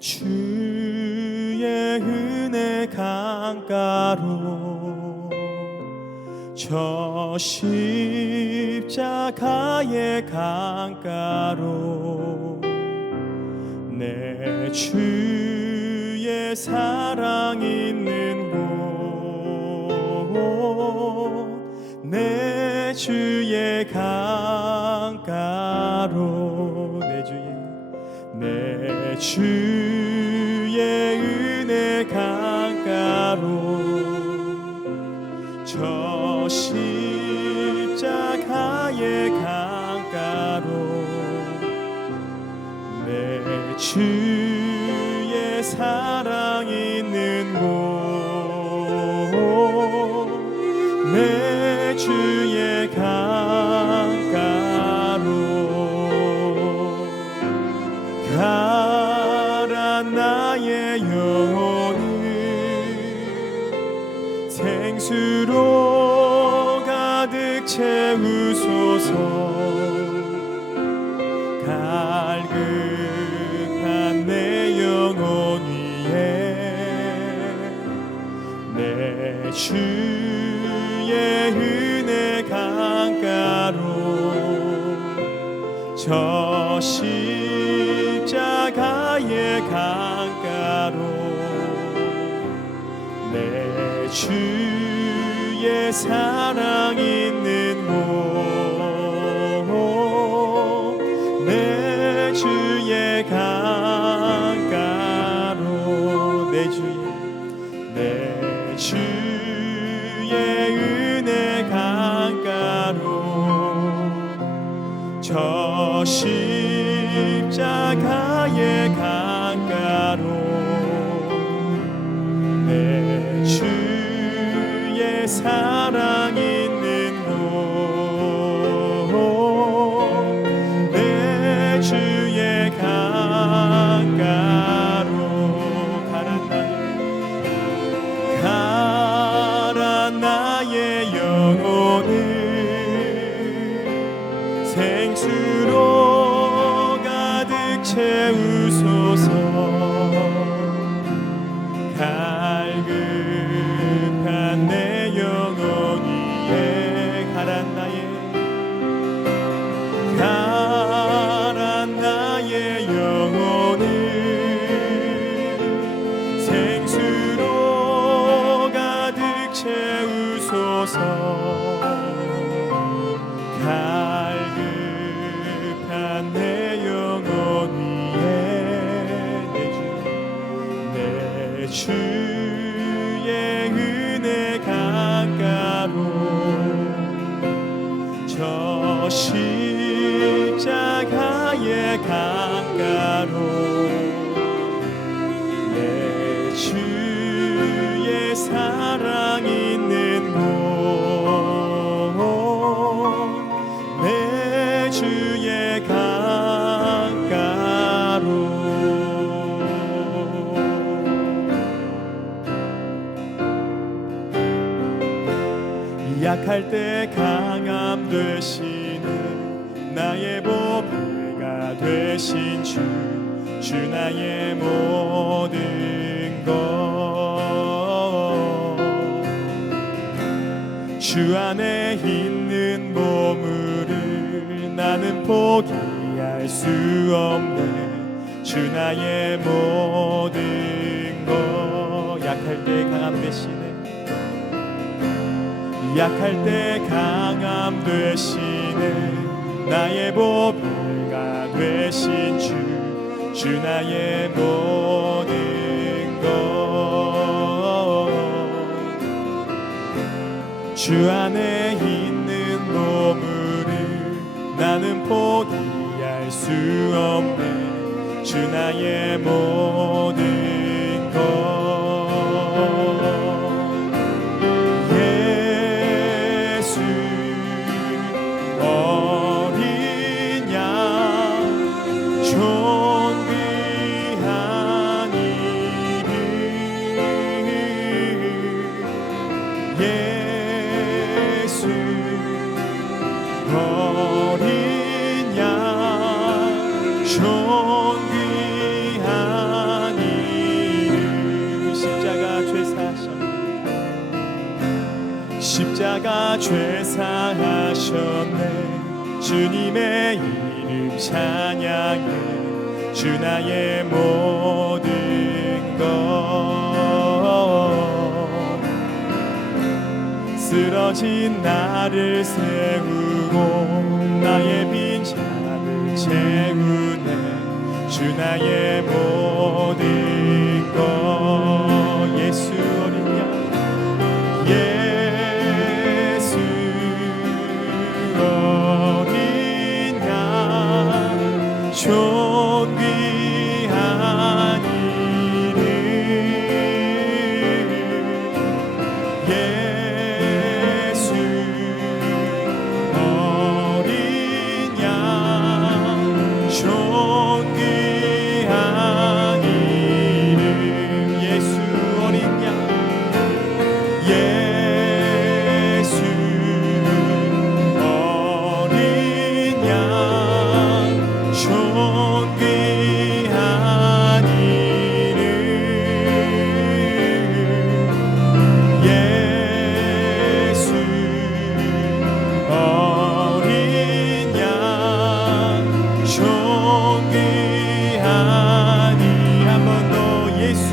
주의 은혜 강가로 저 십자가의 강가로 내 주의 사랑 있는 곳 내 주의 강가로 내 주의 은혜 강가로 저 십자가의 강가로 내 주의 사랑 있는 곳 내 주의 강가로 가라 나의 영혼을 생수로 가득 채우소서 갈급한 내 영혼 위에 내 주의 은혜 강가로 저 십자가의 강가로 내 주의 사랑 있는 곳 내 주의 강가로 내 주의 은혜 강가로 저 십자가의 강가로 내 주의 사랑 있는 곳 내 주의 강가로 가라 나의 영혼을 생수로 가득 채우소서 갈급한 내 영혼 위에 가라 나의 영혼을 생수로 가득 채우소서 갈급한 내 영혼 위에 내 주의 은혜 강가로 저 십자가의 강가로 내 주의 사랑 있는 곳 내 주의 강가로 약할 때 강함 되시는 나의 보배가 되신 주 나의 모든 것 주 안에 있는 보물을 나는 포기할 수 없네 주 나의 모든 것 약할 때 강함 되시네 약할 때 강함 되시네 나의 보배가 되신 주 나의 모든 것 주 안에 있는 보물을 나는 포기할 수 없네 주 나의 모든 것 어린 양 존귀한 십자가 죄사하셨네. 주님의 이름 찬양해. 주 나의 모든 것. 쓰러진 나를 세우고 나의 빈잔을 채우네. 주 나의 모든 것. 예수 어린 양, 예수 어린 양, 존귀한 이름. 예수 어린 양, 존귀한 이름. 예수 어린 양, 예수 어린 양, 존귀한 이름. 예수 어린 양, 존귀한 이. 한 번 더 예수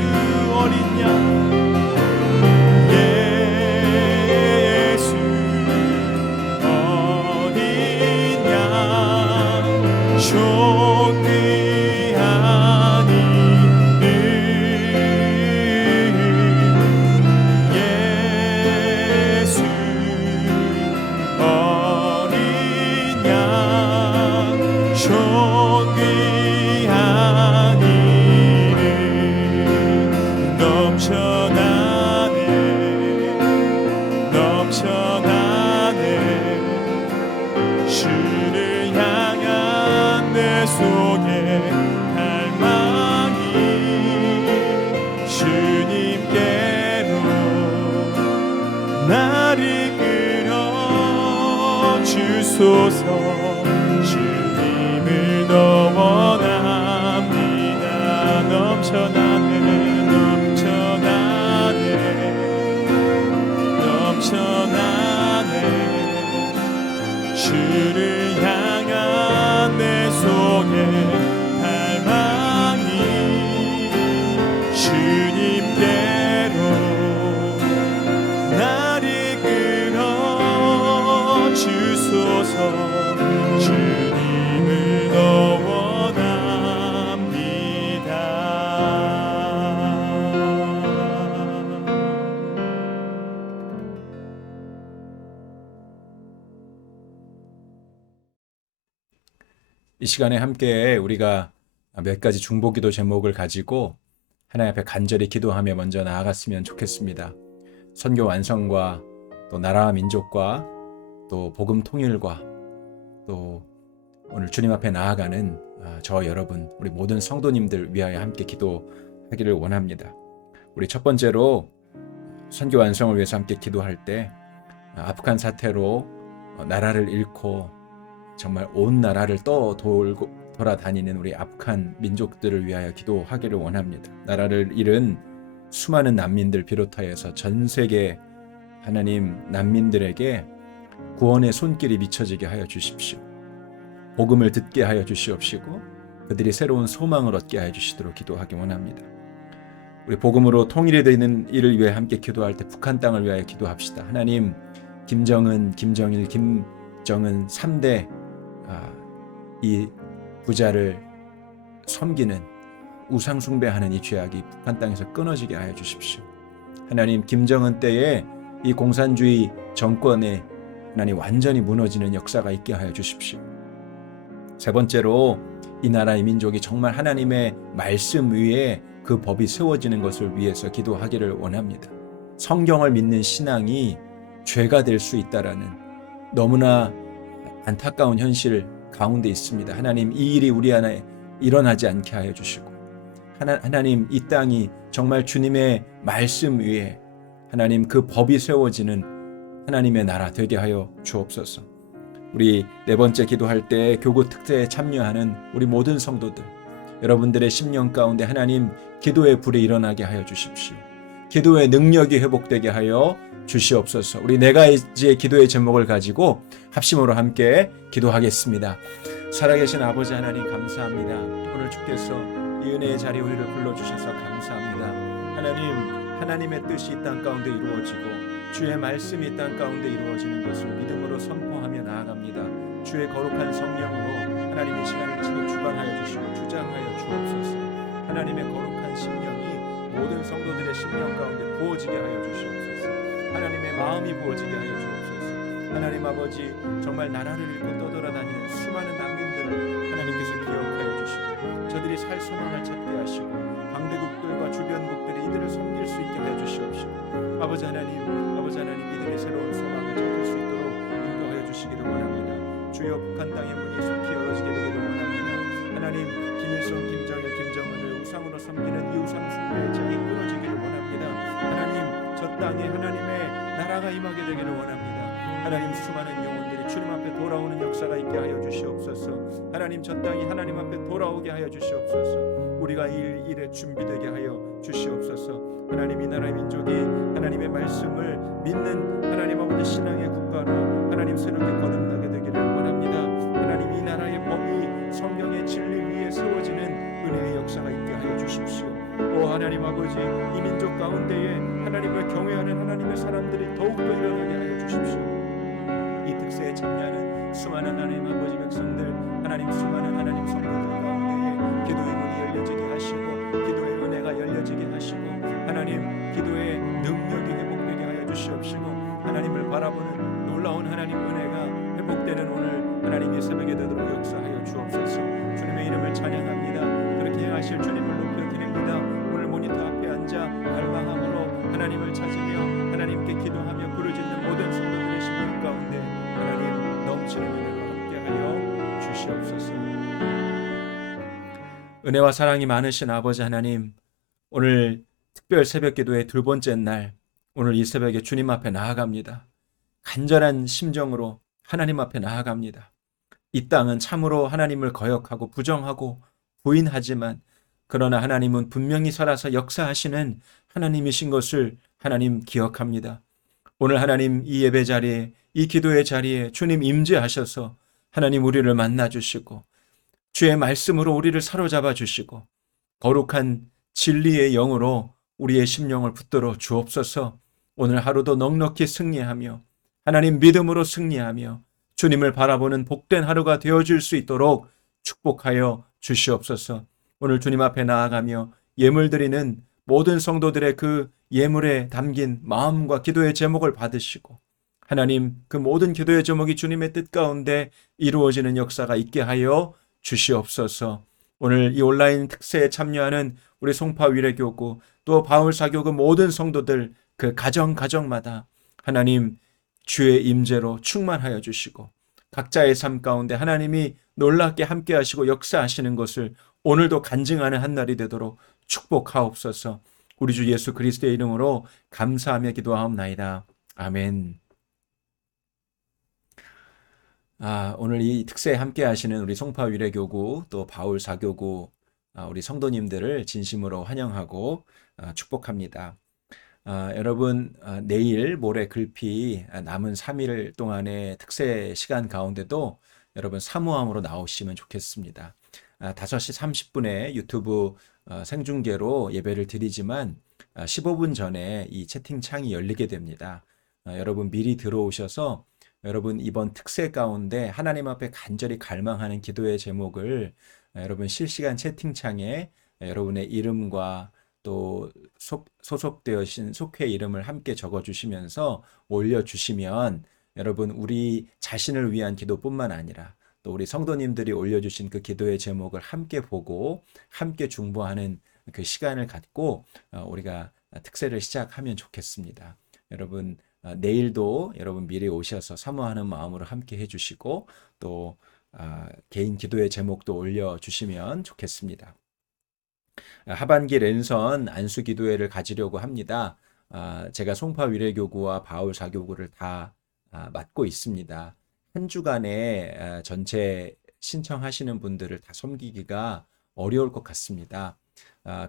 어린 양, 예수 어린 양, 존귀한 이름. 예수 어린 양, 존귀한 이름. 넘쳐나네, 넘쳐나네. 주를 향한 내 속에 갈망이. 주님께로 나를 끌어 주소서. 주님을 더 원합니다. 넘쳐나네, 넘쳐나네, 넘쳐나네. 주를 향한 내 속에 갈망이. 주님께로 나를 끌어 주소서. 주님을 더 원합니다. 이 시간에 함께 우리가 몇 가지 중보기도 제목을 가지고 하나님 앞에 간절히 기도하며 먼저 나아갔으면 좋겠습니다. 선교 완성과 또 나라와 민족과 또 복음 통일과 또 오늘 주님 앞에 나아가는 저 여러분, 우리 모든 성도님들 위하여 함께 기도하기를 원합니다. 우리 첫 번째로 선교 완성을 위해서 함께 기도할 때 아프간 사태로 나라를 잃고 정말 온 나라를 돌아다니는 우리 아프간 민족들을 위하여 기도하기를 원합니다. 나라를 잃은 수많은 난민들 비롯하여서 전 세계 하나님 난민들에게 구원의 손길이 미쳐지게 하여 주십시오. 복음을 듣게 하여 주시옵시고 그들이 새로운 소망을 얻게 하여 주시도록 기도하기 원합니다. 우리 복음으로 통일이 되는 일을 위해 함께 기도할 때 북한 땅을 위하여 기도합시다. 하나님, 김정은, 김정일, 김정은 3대 이 부자를 섬기는 우상 숭배하는 이 죄악이 북한 땅에서 끊어지게 하여 주십시오. 하나님, 김정은 때에 이 공산주의 정권에 하나님 완전히 무너지는 역사가 있게 하여 주십시오. 세 번째로 이 나라의 민족이 정말 하나님의 말씀 위에 그 법이 세워지는 것을 위해서 기도하기를 원합니다. 성경을 믿는 신앙이 죄가 될 수 있다라는 너무나 안타까운 현실 가운데 있습니다. 하나님, 이 일이 우리 안에 일어나지 않게 하여 주시고 하나님, 이 땅이 정말 주님의 말씀 위에 하나님 그 법이 세워지는 하나님의 나라 되게 하여 주옵소서. 우리 네 번째 기도할 때 교구 특세에 참여하는 우리 모든 성도들, 여러분들의 심령 가운데 하나님 기도의 불이 일어나게 하여 주십시오. 기도의 능력이 회복되게 하여 주시옵소서. 우리 네 가지의 기도의 제목을 가지고 합심으로 함께 기도하겠습니다. 살아계신 아버지 하나님 감사합니다. 오늘 주께서 이 은혜의 자리에 우리를 불러주셔서 감사합니다. 하나님의 뜻이 이 땅 가운데 이루어지고 주의 말씀이 이 땅 가운데 이루어지는 것을 믿음으로 선포하며 나아갑니다. 주의 거룩한 성령으로 하나님의 시간을 지금 주관하여 주시고 주장하여 주옵소서. 하나님의 거룩한 심령이 모든 성도들의 심령 가운데 부어지게 하여 주시옵소서. 하나님의 마음이 부어지게 하여 주옵소서. 하나님 아버지, 정말 나라를 잃고 떠돌아다니는 수많은 난민들을 하나님께서 기억하여 주시고 저들이 살 소망을 찾게 하시고 강대국들과 주변국들이 이들을 섬길 수 있게 하여 주시옵시고 아버지 하나님 이들이 새로운 소망을 찾을 수 있도록 인도하여 주시기를 원합니다. 주여 북한 땅의 문이 속히 열어지게 되기를 원합니다. 하나님 김일성, 김정일, 김정은을 우상으로 섬기는 이 우상 숭배의 장이 끊어지기를 원합니다. 하나님 저 땅에 하나님의 나라가 임하게 되기를 원합니다. 하나님 수많은 영혼들이 주님 앞에 돌아오는 역사가 있게 하여 주시옵소서. 하나님 저 땅이 하나님 앞에 돌아오게 하여 주시옵소서. 우리가 이 일에 준비되게 하여 주시옵소서. 하나님 이 나라의 민족이 하나님의 말씀을 믿는 하나님 아버지 신앙의 국가로 하나님 새롭게 거듭나게 되기를 원합니다. 하나님 이 나라의 법이 성경의 진리 위에 세워지는 은혜의 역사가 있게 하여 주십시오. 오 하나님 아버지, 이 민족 가운데에 하나님을 경외하는 하나님의 사람들이 더욱더 일어나게 하여 주십시오. 이 특세에 참여하는 수많은 하나님 아버지 백성들, 하나님 수많은 하나님 성도들 가운데에 기도의 문이 열려지게 하시고 기도의 은혜가 열려지게 하시고 하나님 기도의 능력이 회복되게 하여 주시옵시고 하나님을 바라보는 놀라운 하나님 은혜가 회복되는 오늘 하나님의 새벽에 되도록 역사하여 주옵소서. 주님의 이름을 찬양합니다. 그렇게 행하실 주님을 높여드립니다. 오늘 모니터 앞에 앉아 갈망함으로 하나님을 찾으며 하나님께 기도하며 부르짖는 모든 성도들의 심령 가운데 하나님 넘치는 은혜로 함께하여 주시옵소서. 은혜와 사랑이 많으신 아버지 하나님, 오늘 특별 새벽 기도의 두 번째 날, 오늘 이 새벽에 주님 앞에 나아갑니다. 간절한 심정으로 하나님 앞에 나아갑니다. 이 땅은 참으로 하나님을 거역하고 부정하고 부인하지만 그러나 하나님은 분명히 살아서 역사하시는 하나님이신 것을 하나님 기억합니다. 오늘 하나님 이 예배 자리에, 이 기도의 자리에 주님 임재하셔서 하나님 우리를 만나주시고 주의 말씀으로 우리를 사로잡아 주시고 거룩한 진리의 영으로 우리의 심령을 붙들어 주옵소서. 오늘 하루도 넉넉히 승리하며 하나님 믿음으로 승리하며 주님을 바라보는 복된 하루가 되어줄 수 있도록 축복하여 주시옵소서. 오늘 주님 앞에 나아가며 예물 드리는 모든 성도들의 그 예물에 담긴 마음과 기도의 제목을 받으시고 하나님 그 모든 기도의 제목이 주님의 뜻 가운데 이루어지는 역사가 있게 하여 주시옵소서. 오늘 이 온라인 특세에 참여하는 우리 송파 위례교구 또 바울 사교구 모든 성도들 그 가정마다 하나님 주의 임재로 충만하여 주시고 각자의 삶 가운데 하나님이 놀랍게 함께 하시고 역사하시는 것을 오늘도 간증하는 한 날이 되도록 축복하옵소서. 우리 주 예수 그리스도의 이름으로 감사하며 기도하옵나이다. 아멘. 오늘 이 특세에 함께 하시는 우리 송파 위례교구 또 바울 사교구 우리 성도님들을 진심으로 환영하고 축복합니다. 여러분 내일 모레 글피 남은 3일 동안의 특세 시간 가운데도 여러분 사모함으로 나오시면 좋겠습니다. 5시 30분에 유튜브 생중계로 예배를 드리지만 15분 전에 이 채팅창이 열리게 됩니다. 여러분 미리 들어오셔서 여러분 이번 특세 가운데 하나님 앞에 간절히 갈망하는 기도의 제목을 여러분 실시간 채팅창에 여러분의 이름과 또 소속되어진 속회 이름을 함께 적어주시면서 올려주시면 여러분 우리 자신을 위한 기도뿐만 아니라 또 우리 성도님들이 올려주신 그 기도의 제목을 함께 보고 함께 중보하는 그 시간을 갖고 우리가 특세를 시작하면 좋겠습니다. 여러분 내일도 여러분 미리 오셔서 사모하는 마음으로 함께 해주시고 또 개인 기도의 제목도 올려주시면 좋겠습니다. 하반기 랜선 안수 기도회를 가지려고 합니다. 제가 송파 위례교구와 바울 사교구를 다 맡고 있습니다. 한 주간에 전체 신청하시는 분들을 다 섬기기가 어려울 것 같습니다.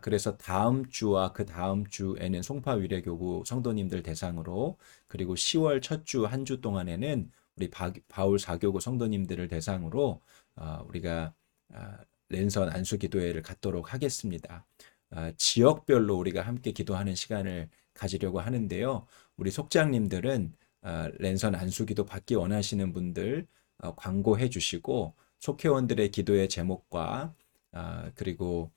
그래서 다음 주와 그 다음 주에는 송파 위례교구 성도님들 대상으로, 그리고 10월 첫 주 한 주 동안에는 우리 바울 사교구 성도님들을 대상으로 우리가 랜선 안수 기도회를 갖도록 하겠습니다. 지역별로 우리가 함께 기도하는 시간을 가지려고 하는데요. 우리 속장님들은 랜선 안수 기도 받기 원하시는 분들 광고해 주시고, 속회원들의 기도의 제목과 그리고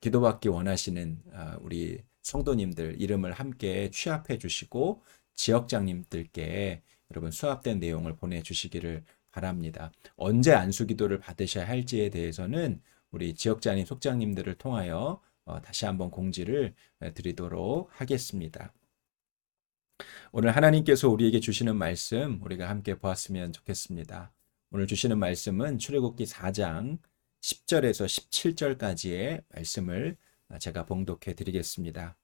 기도받기 원하시는 우리 성도님들 이름을 함께 취합해 주시고, 지역장님들께 여러분 수합된 내용을 보내주시기를 바랍니다. 언제 안수기도를 받으셔야 할지에 대해서는 우리 지역장님, 속장님들을 통하여 다시 한번 공지를 드리도록 하겠습니다. 오늘 하나님께서 우리에게 주시는 말씀 우리가 함께 보았으면 좋겠습니다. 오늘 주시는 말씀은 출애굽기 4장 10절에서 17절까지의 말씀을 제가 봉독해 드리겠습니다.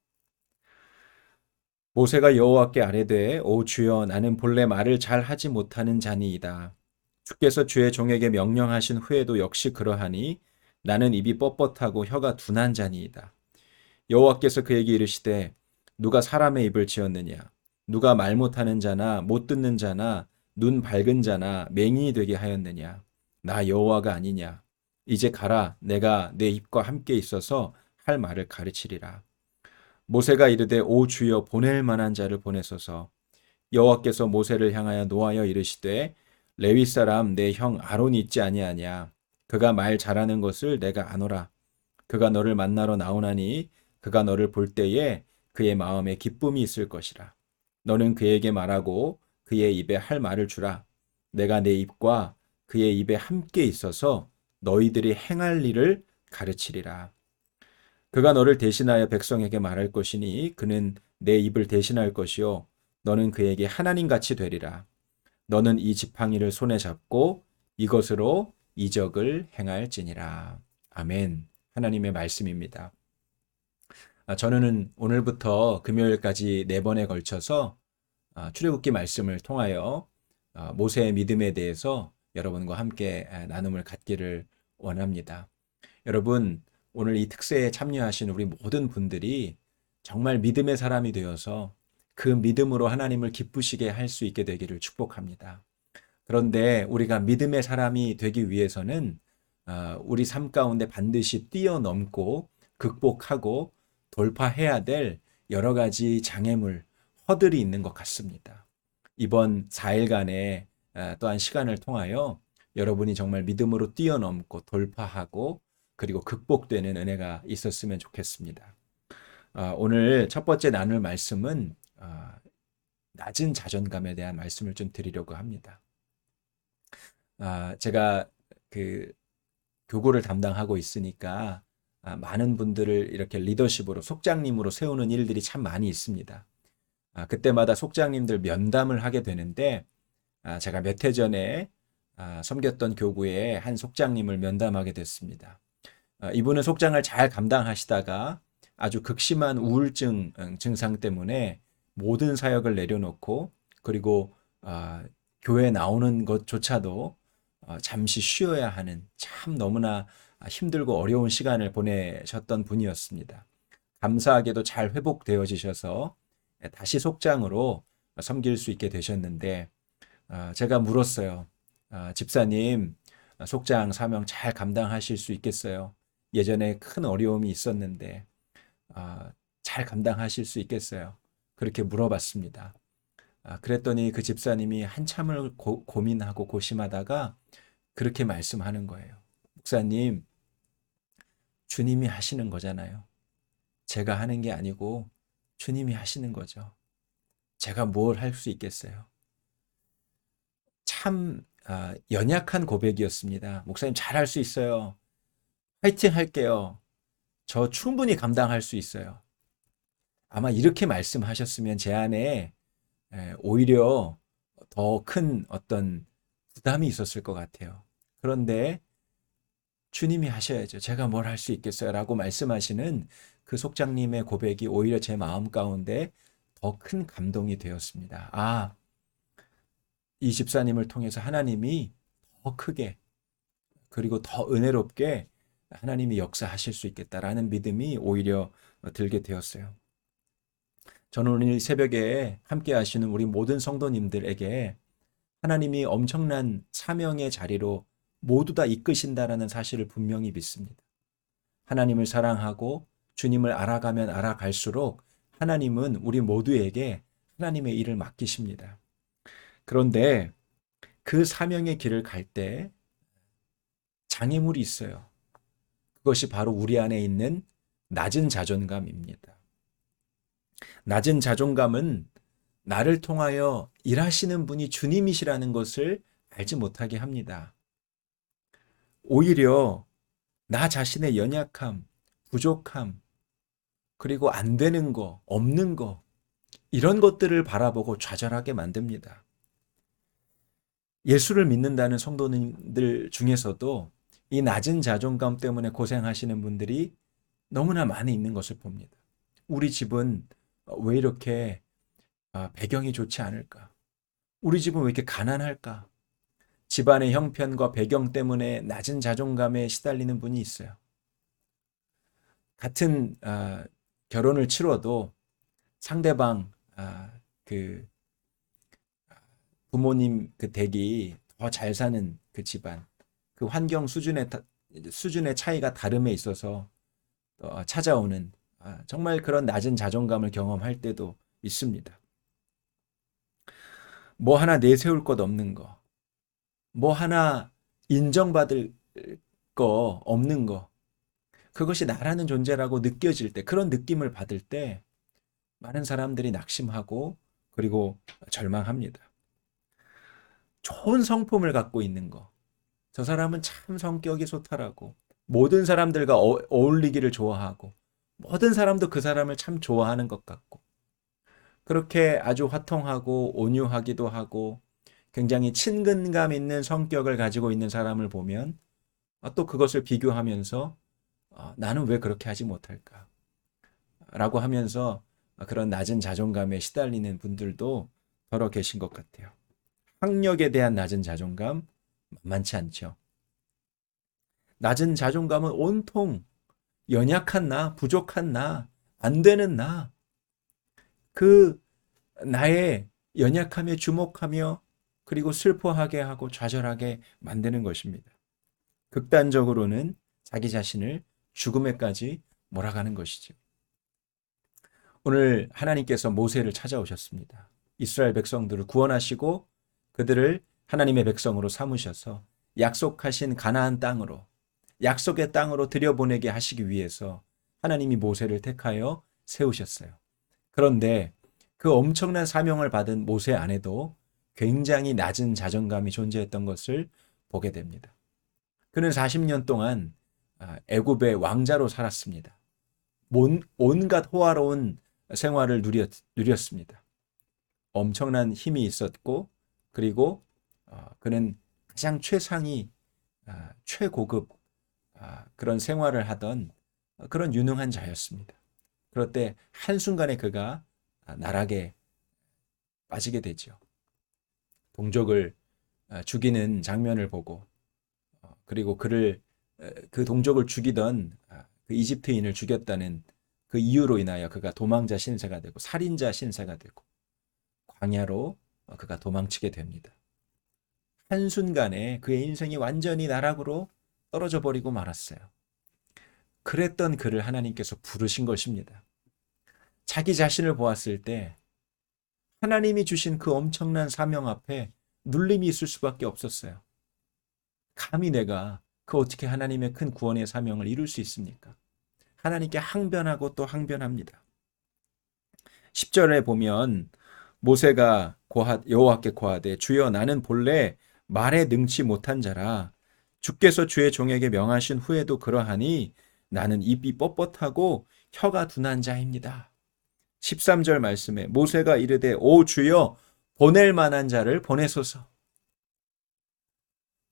모세가 여호와께 아뢰되 오 주여 나는 본래 말을 잘 하지 못하는 자니이다. 주께서 주의 종에게 명령하신 후에도 역시 그러하니 나는 입이 뻣뻣하고 혀가 둔한 자니이다. 여호와께서 그에게 이르시되 누가 사람의 입을 지었느냐? 누가 말 못하는 자나 못 듣는 자나 눈 밝은 자나 맹인이 되게 하였느냐? 나 여호와가 아니냐? 이제 가라. 내가 내 입과 함께 있어서 할 말을 가르치리라. 모세가 이르되 오 주여 보낼 만한 자를 보내소서. 여호와께서 모세를 향하여 노하여 이르시되 레위 사람 내 형 아론이 있지 아니하냐? 그가 말 잘하는 것을 내가 아노라. 그가 너를 만나러 나오나니 그가 너를 볼 때에 그의 마음에 기쁨이 있을 것이라. 너는 그에게 말하고 그의 입에 할 말을 주라. 내가 내 입과 그의 입에 함께 있어서 너희들이 행할 일을 가르치리라. 그가 너를 대신하여 백성에게 말할 것이니 그는 내 입을 대신할 것이요 너는 그에게 하나님같이 되리라. 너는 이 지팡이를 손에 잡고 이것으로 이적을 행할지니라. 아멘. 하나님의 말씀입니다. 저는 오늘부터 금요일까지 4번에 걸쳐서 출애굽기 말씀을 통하여 모세의 믿음에 대해서 여러분과 함께 나눔을 갖기를 원합니다. 여러분, 오늘 이 특세에 참여하신 우리 모든 분들이 정말 믿음의 사람이 되어서 그 믿음으로 하나님을 기쁘시게 할 수 있게 되기를 축복합니다. 그런데 우리가 믿음의 사람이 되기 위해서는 우리 삶 가운데 반드시 뛰어넘고 극복하고 돌파해야 될 여러 가지 장애물, 허들이 있는 것 같습니다. 이번 4일간의 또한 시간을 통하여 여러분이 정말 믿음으로 뛰어넘고 돌파하고 그리고 극복되는 은혜가 있었으면 좋겠습니다. 오늘 첫 번째 나눌 말씀은 낮은 자존감에 대한 말씀을 좀 드리려고 합니다. 제가 그 교구를 담당하고 있으니까 많은 분들을 이렇게 리더십으로 속장님으로 세우는 일들이 참 많이 있습니다. 그때마다 속장님들 면담을 하게 되는데 제가 몇 해 전에 섬겼던 교구의 한 속장님을 면담하게 됐습니다. 이분은 속장을 잘 감당하시다가 아주 극심한 우울증 증상 때문에 모든 사역을 내려놓고 그리고 교회 나오는 것조차도 잠시 쉬어야 하는 참 너무나 힘들고 어려운 시간을 보내셨던 분이었습니다. 감사하게도 잘 회복되어지셔서 다시 속장으로 섬길 수 있게 되셨는데 제가 물었어요. 집사님, 속장 사명 잘 감당하실 수 있겠어요? 예전에 큰 어려움이 있었는데 잘 감당하실 수 있겠어요? 그렇게 물어봤습니다. 그랬더니 그 집사님이 한참을 고민하고 고심하다가 그렇게 말씀하는 거예요. 목사님, 주님이 하시는 거잖아요. 제가 하는 게 아니고 주님이 하시는 거죠. 제가 뭘 할 수 있겠어요? 참 연약한 고백이었습니다. 목사님 잘할 수 있어요. 화이팅 할게요. 저 충분히 감당할 수 있어요. 아마 이렇게 말씀하셨으면 제 안에 오히려 더 큰 어떤 부담이 있었을 것 같아요. 그런데 주님이 하셔야죠. 제가 뭘 할 수 있겠어요? 라고 말씀하시는 그 속장님의 고백이 오히려 제 마음 가운데 더 큰 감동이 되었습니다. 이 집사님을 통해서 하나님이 더 크게 그리고 더 은혜롭게 하나님이 역사하실 수 있겠다라는 믿음이 오히려 들게 되었어요. 저는 오늘 새벽에 함께 하시는 우리 모든 성도님들에게 하나님이 엄청난 사명의 자리로 모두 다 이끄신다라는 사실을 분명히 믿습니다. 하나님을 사랑하고 주님을 알아가면 알아갈수록 하나님은 우리 모두에게 하나님의 일을 맡기십니다. 그런데 그 사명의 길을 갈 때 장애물이 있어요. 그것이 바로 우리 안에 있는 낮은 자존감입니다. 낮은 자존감은 나를 통하여 일하시는 분이 주님이시라는 것을 알지 못하게 합니다. 오히려 나 자신의 연약함, 부족함, 그리고 안 되는 거, 없는 거, 이런 것들을 바라보고 좌절하게 만듭니다. 예수를 믿는다는 성도님들 중에서도 이 낮은 자존감 때문에 고생하시는 분들이 너무나 많이 있는 것을 봅니다. 우리 집은 왜 이렇게 배경이 좋지 않을까? 우리 집은 왜 이렇게 가난할까? 집안의 형편과 배경 때문에 낮은 자존감에 시달리는 분이 있어요. 같은 결혼을 치러도 상대방 그 부모님 그 댁이 더 잘 사는 그 집안, 그 환경 수준의 차이가 다름에 있어서 찾아오는 정말 그런 낮은 자존감을 경험할 때도 있습니다. 뭐 하나 내세울 것 없는 거, 뭐 하나 인정받을 거 없는 거, 그것이 나라는 존재라고 느껴질 때, 그런 느낌을 받을 때 많은 사람들이 낙심하고 그리고 절망합니다. 좋은 성품을 갖고 있는 거, 저 사람은 참 성격이 소탈하고 모든 사람들과 어울리기를 좋아하고 모든 사람도 그 사람을 참 좋아하는 것 같고 그렇게 아주 화통하고 온유하기도 하고 굉장히 친근감 있는 성격을 가지고 있는 사람을 보면 또 그것을 비교하면서 나는 왜 그렇게 하지 못할까? 라고 하면서 그런 낮은 자존감에 시달리는 분들도 더러 계신 것 같아요. 학력에 대한 낮은 자존감 만만치 않죠. 낮은 자존감은 온통 연약한 나, 부족한 나, 안 되는 나, 그 나의 연약함에 주목하며 그리고 슬퍼하게 하고 좌절하게 만드는 것입니다. 극단적으로는 자기 자신을 죽음에까지 몰아가는 것이죠. 오늘 하나님께서 모세를 찾아오셨습니다. 이스라엘 백성들을 구원하시고 그들을 하나님의 백성으로 삼으셔서 약속하신 가나안 땅으로, 약속의 땅으로 들여보내게 하시기 위해서 하나님이 모세를 택하여 세우셨어요. 그런데 그 엄청난 사명을 받은 모세 안에도 굉장히 낮은 자존감이 존재했던 것을 보게 됩니다. 그는 40년 동안 애굽의 왕자로 살았습니다. 온갖 호화로운 생활을 누렸습니다. 엄청난 힘이 있었고 그리고 그는 가장 최상위 최고급 그런 생활을 하던 그런 유능한 자였습니다. 그럴 때 한순간에 그가 나락에 빠지게 되죠. 동족을 죽이는 장면을 보고 그리고 그 동족을 죽이던 그 이집트인을 죽였다는 그 이유로 인하여 그가 도망자 신세가 되고 살인자 신세가 되고 광야로 그가 도망치게 됩니다. 한순간에 그의 인생이 완전히 나락으로 떨어져 버리고 말았어요. 그랬던 그를 하나님께서 부르신 것입니다. 자기 자신을 보았을 때 하나님이 주신 그 엄청난 사명 앞에 눌림이 있을 수밖에 없었어요. 감히 내가 어떻게 하나님의 큰 구원의 사명을 이룰 수 있습니까? 하나님께 항변하고 또 항변합니다. 10절에 보면 모세가 여호와께 고하되 주여 나는 본래 말에 능치 못한 자라 주께서 주의 종에게 명하신 후에도 그러하니 나는 입이 뻣뻣하고 혀가 둔한 자입니다. 13절 말씀에 모세가 이르되 오 주여 보낼 만한 자를 보내소서.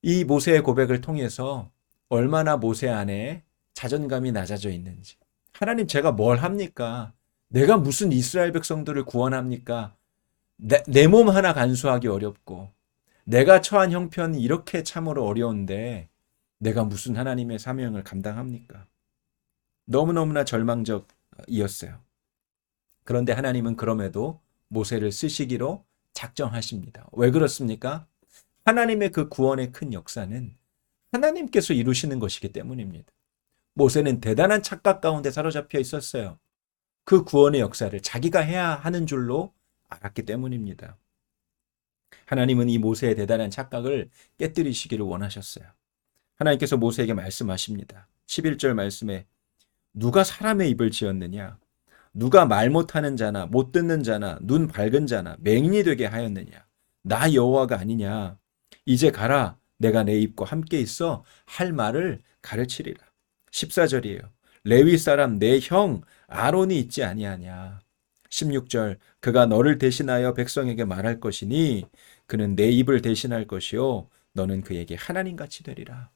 이 모세의 고백을 통해서 얼마나 모세 안에 자존감이 낮아져 있는지, 하나님 제가 뭘 합니까? 내가 무슨 이스라엘 백성들을 구원합니까? 내 몸 하나 간수하기 어렵고 내가 처한 형편이 이렇게 참으로 어려운데 내가 무슨 하나님의 사명을 감당합니까? 너무너무나 절망적이었어요. 그런데 하나님은 그럼에도 모세를 쓰시기로 작정하십니다. 왜 그렇습니까? 하나님의 그 구원의 큰 역사는 하나님께서 이루시는 것이기 때문입니다. 모세는 대단한 착각 가운데 사로잡혀 있었어요. 그 구원의 역사를 자기가 해야 하는 줄로 알았기 때문입니다. 하나님은 이 모세의 대단한 착각을 깨뜨리시기를 원하셨어요. 하나님께서 모세에게 말씀하십니다. 11절 말씀에 누가 사람의 입을 지었느냐? 누가 말 못하는 자나 못 듣는 자나 눈 밝은 자나 맹인이 되게 하였느냐? 나 여호와가 아니냐? 이제 가라. 내가 내 입과 함께 있어 할 말을 가르치리라. 14절이에요. 레위 사람 내 형 아론이 있지 아니하냐? 16절 그가 너를 대신하여 백성에게 말할 것이니 그는 내 입을 대신할 것이요 너는 그에게 하나님같이 되리라.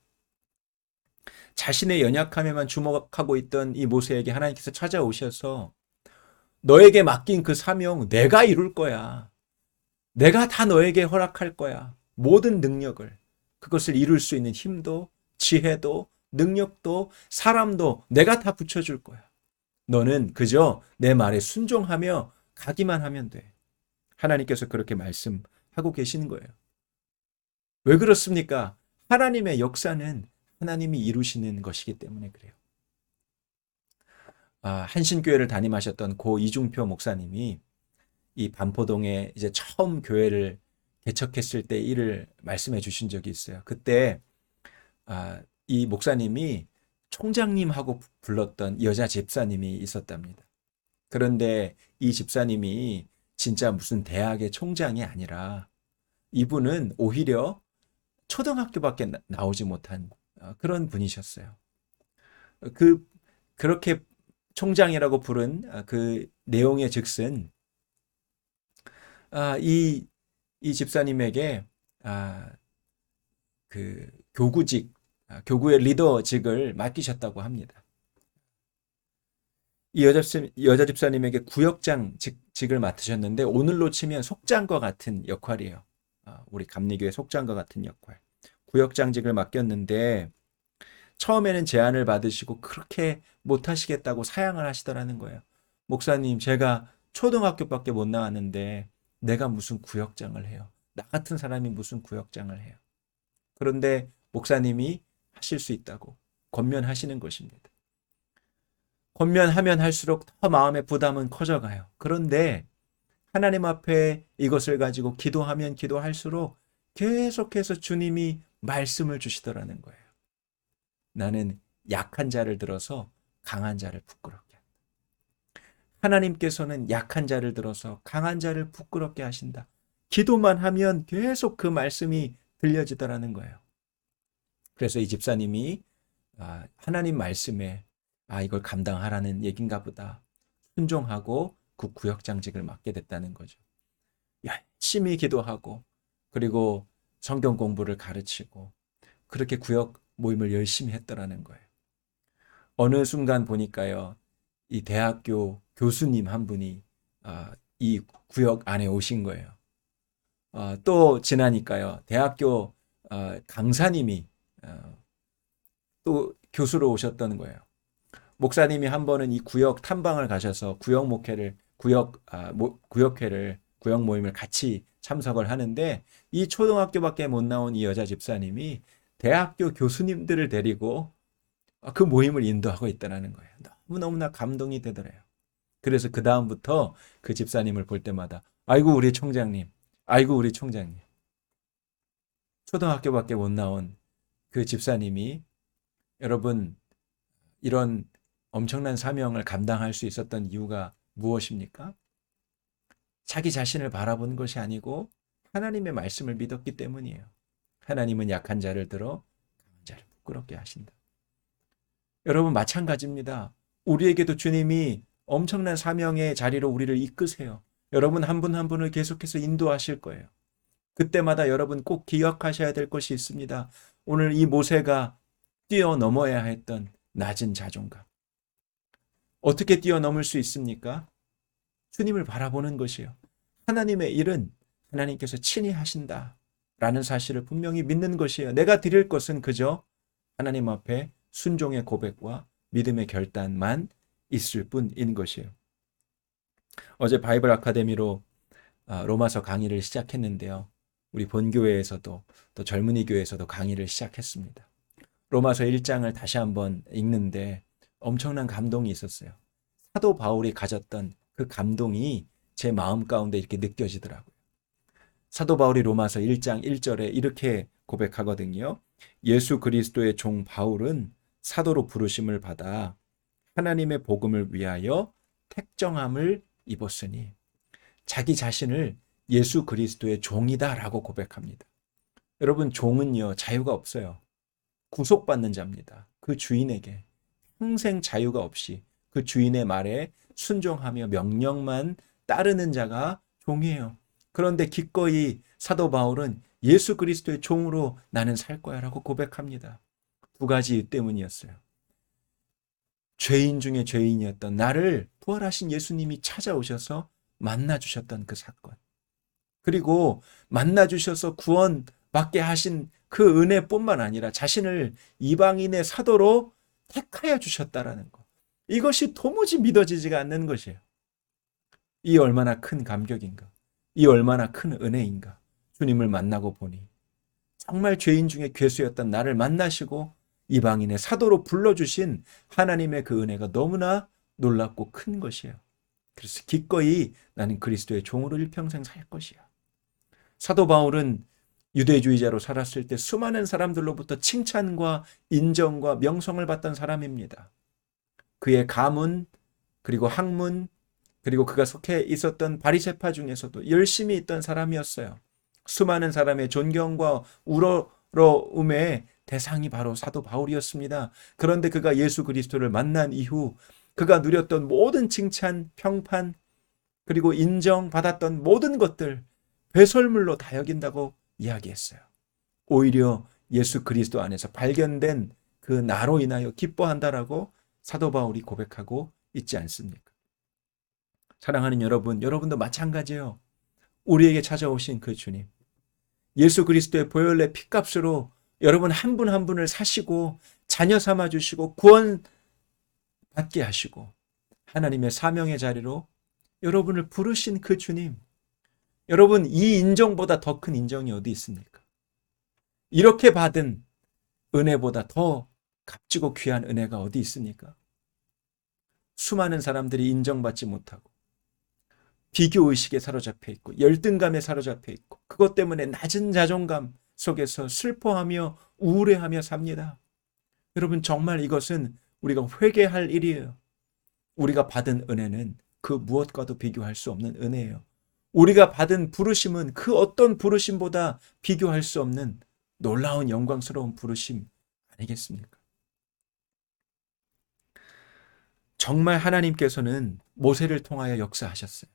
자신의 연약함에만 주목하고 있던 이 모세에게 하나님께서 찾아오셔서 너에게 맡긴 그 사명 내가 이룰 거야. 내가 다 너에게 허락할 거야. 모든 능력을, 그것을 이룰 수 있는 힘도 지혜도 능력도 사람도 내가 다 붙여줄 거야. 너는 그저 내 말에 순종하며 가기만 하면 돼. 하나님께서 그렇게 말씀하고 계시는 거예요. 왜 그렇습니까? 하나님의 역사는 하나님이 이루시는 것이기 때문에 그래요. 한신교회를 담임하셨던 고 이중표 목사님이 이 반포동에 이제 처음 교회를 개척했을 때 일을 말씀해 주신 적이 있어요. 그때 이 목사님이 총장님하고 불렀던 여자 집사님이 있었답니다. 그런데 이 집사님이 진짜 무슨 대학의 총장이 아니라 이분은 오히려 초등학교밖에 나오지 못한 그런 분이셨어요. 그렇게 총장이라고 부른 그 내용의 즉슨 이 집사님에게 그 교구직, 교구의 리더직을 맡기셨다고 합니다. 이 여자 집사님에게 구역장 직을 맡으셨는데 오늘로 치면 속장과 같은 역할이에요. 우리 감리교회 속장과 같은 역할. 구역장직을 맡겼는데 처음에는 제안을 받으시고 그렇게 못하시겠다고 사양을 하시더라는 거예요. 목사님, 제가 초등학교밖에 못 나왔는데 내가 무슨 구역장을 해요. 나 같은 사람이 무슨 구역장을 해요. 그런데 목사님이 하실 수 있다고 권면하시는 것입니다. 권면하면 할수록 더 마음의 부담은 커져가요. 그런데 하나님 앞에 이것을 가지고 기도하면 기도할수록 계속해서 주님이 말씀을 주시더라는 거예요. 나는 약한 자를 들어서 강한 자를 부끄럽게 한다. 하나님께서는 약한 자를 들어서 강한 자를 부끄럽게 하신다. 기도만 하면 계속 그 말씀이 들려지더라는 거예요. 그래서 이 집사님이 하나님 말씀에 이걸 감당하라는 얘긴가 보다 순종하고 그 구역장직을 맡게 됐다는 거죠. 열심히 기도하고 그리고 성경 공부를 가르치고 그렇게 구역 모임을 열심히 했더라는 거예요. 어느 순간 보니까요, 이 대학교 교수님 한 분이 이 구역 안에 오신 거예요. 또 지나니까요, 대학교 강사님이 또 교수로 오셨다는 거예요. 목사님이 한 번은 이 구역 탐방을 가셔서 구역 목회를 구역회를 구역 모임을 같이 참석을 하는데 이 초등학교밖에 못 나온 이 여자 집사님이 대학교 교수님들을 데리고 그 모임을 인도하고 있다는 거예요. 너무너무나 감동이 되더래요. 그래서 그 다음부터 그 집사님을 볼 때마다 아이고 우리 총장님, 아이고 우리 총장님. 초등학교밖에 못 나온 그 집사님이 여러분 이런 엄청난 사명을 감당할 수 있었던 이유가 무엇입니까? 자기 자신을 바라보는 것이 아니고 하나님의 말씀을 믿었기 때문이에요. 하나님은 약한 자를 들어 강한 자를 부끄럽게 하신다. 여러분 마찬가지입니다. 우리에게도 주님이 엄청난 사명의 자리로 우리를 이끄세요. 여러분 한 분 한 분을 계속해서 인도하실 거예요. 그때마다 여러분 꼭 기억하셔야 될 것이 있습니다. 오늘 이 모세가 뛰어넘어야 했던 낮은 자존감. 어떻게 뛰어넘을 수 있습니까? 주님을 바라보는 것이요. 하나님의 일은 하나님께서 친히 하신다. 라는 사실을 분명히 믿는 것이에요. 내가 드릴 것은 그저 하나님 앞에 순종의 고백과 믿음의 결단만 있을 뿐인 것이에요. 어제 바이블 아카데미로 로마서 강의를 시작했는데요. 우리 본교회에서도 또 젊은이 교회에서도 강의를 시작했습니다. 로마서 1장을 다시 한번 읽는데 엄청난 감동이 있었어요. 사도 바울이 가졌던 그 감동이 제 마음 가운데 이렇게 느껴지더라고요. 사도 바울이 로마서 1장 1절에 이렇게 고백하거든요. 예수 그리스도의 종 바울은 사도로 부르심을 받아 하나님의 복음을 위하여 택정함을 입었으니, 자기 자신을 예수 그리스도의 종이다라고 고백합니다. 여러분, 종은요 자유가 없어요. 구속받는 자입니다. 그 주인에게 평생 자유가 없이 그 주인의 말에 순종하며 명령만 따르는 자가 종이에요. 그런데 기꺼이 사도 바울은 예수 그리스도의 종으로 나는 살 거야 라고 고백합니다. 두 가지 이유 때문이었어요. 죄인 중에 죄인이었던 나를 부활하신 예수님이 찾아오셔서 만나주셨던 그 사건, 그리고 만나주셔서 구원받게 하신 그 은혜뿐만 아니라 자신을 이방인의 사도로 택하여 주셨다라는 것, 이것이 도무지 믿어지지가 않는 것이에요. 이 얼마나 큰 감격인가, 이 얼마나 큰 은혜인가. 주님을 만나고 보니 정말 죄인 중에 괴수였던 나를 만나시고 이방인의 사도로 불러주신 하나님의 그 은혜가 너무나 놀랍고 큰 것이에요. 그래서 기꺼이 나는 그리스도의 종으로 일평생 살 것이야. 사도 바울은 유대주의자로 살았을 때 수많은 사람들로부터 칭찬과 인정과 명성을 받던 사람입니다. 그의 가문, 그리고 학문, 그리고 그가 속해 있었던 바리새파 중에서도 열심히 있던 사람이었어요. 수많은 사람의 존경과 우러러움의 대상이 바로 사도 바울이었습니다. 그런데 그가 예수 그리스도를 만난 이후 그가 누렸던 모든 칭찬, 평판, 그리고 인정받았던 모든 것들 배설물로 다 여긴다고 이야기했어요. 오히려 예수 그리스도 안에서 발견된 그 나로 인하여 기뻐한다라고 사도 바울이 고백하고 있지 않습니까? 사랑하는 여러분, 여러분도 마찬가지예요. 우리에게 찾아오신 그 주님, 예수 그리스도의 보혈의 피값으로 여러분 한 분 한 분을 사시고 자녀 삼아 주시고 구원 받게 하시고 하나님의 사명의 자리로 여러분을 부르신 그 주님, 여러분, 이 인정보다 더 큰 인정이 어디 있습니까? 이렇게 받은 은혜보다 더 값지고 귀한 은혜가 어디 있습니까? 수많은 사람들이 인정받지 못하고 비교의식에 사로잡혀 있고 열등감에 사로잡혀 있고 그것 때문에 낮은 자존감 속에서 슬퍼하며 우울해하며 삽니다. 여러분, 정말 이것은 우리가 회개할 일이에요. 우리가 받은 은혜는 그 무엇과도 비교할 수 없는 은혜예요. 우리가 받은 부르심은 그 어떤 부르심보다 비교할 수 없는 놀라운 영광스러운 부르심 아니겠습니까? 정말 하나님께서는 모세를 통하여 역사하셨어요.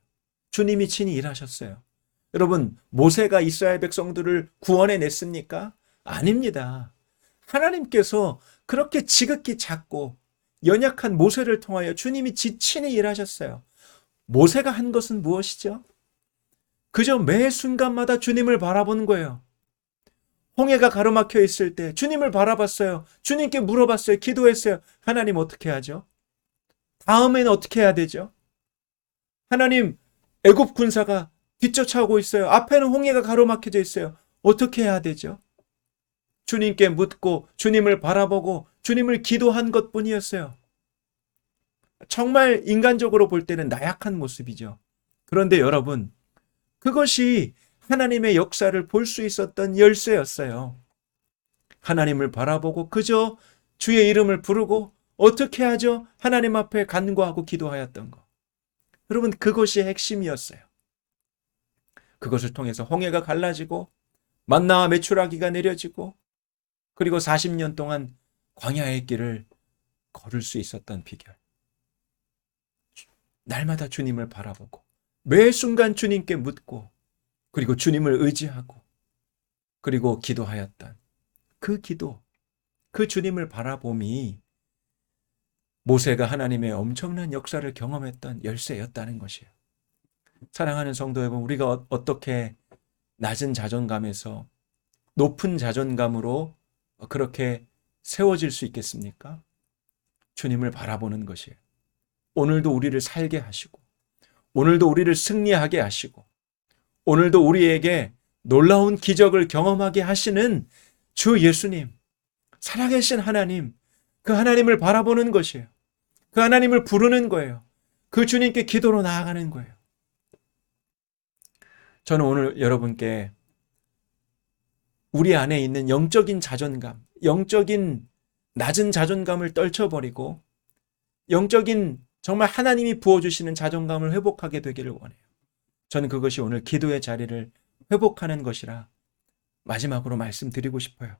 주님이 친히 일하셨어요. 여러분, 모세가 이스라엘 백성들을 구원해 냈습니까? 아닙니다. 하나님께서 그렇게 지극히 작고 연약한 모세를 통하여 주님이 친히 일하셨어요. 모세가 한 것은 무엇이죠? 그저 매 순간마다 주님을 바라본 거예요. 홍해가 가로막혀 있을 때 주님을 바라봤어요. 주님께 물어봤어요. 기도했어요. 하나님, 어떻게 하죠? 다음에는 어떻게 해야 되죠? 하나님, 애굽 군사가 뒤쫓아오고 있어요. 앞에는 홍해가 가로막혀져 있어요. 어떻게 해야 되죠? 주님께 묻고 주님을 바라보고 주님을 기도한 것뿐이었어요. 정말 인간적으로 볼 때는 나약한 모습이죠. 그런데 여러분, 그것이 하나님의 역사를 볼 수 있었던 열쇠였어요. 하나님을 바라보고 그저 주의 이름을 부르고 어떻게 하죠? 하나님 앞에 간구하고 기도하였던 것. 여러분, 그것이 핵심이었어요. 그것을 통해서 홍해가 갈라지고 만나와 메추라기가 내려지고 그리고 40년 동안 광야의 길을 걸을 수 있었던 비결. 날마다 주님을 바라보고 매 순간 주님께 묻고 그리고 주님을 의지하고 그리고 기도하였던 그 기도, 그 주님을 바라봄이 모세가 하나님의 엄청난 역사를 경험했던 열쇠였다는 것이에요. 사랑하는 성도 여러분, 우리가 어떻게 낮은 자존감에서 높은 자존감으로 그렇게 세워질 수 있겠습니까? 주님을 바라보는 것이에요. 오늘도 우리를 살게 하시고, 오늘도 우리를 승리하게 하시고, 오늘도 우리에게 놀라운 기적을 경험하게 하시는 주 예수님, 살아계신 하나님, 그 하나님을 바라보는 것이에요. 그 하나님을 부르는 거예요. 그 주님께 기도로 나아가는 거예요. 저는 오늘 여러분께 우리 안에 있는 영적인 자존감, 영적인 낮은 자존감을 떨쳐버리고 영적인 정말 하나님이 부어주시는 자존감을 회복하게 되기를 원해요. 저는 그것이 오늘 기도의 자리를 회복하는 것이라 마지막으로 말씀드리고 싶어요.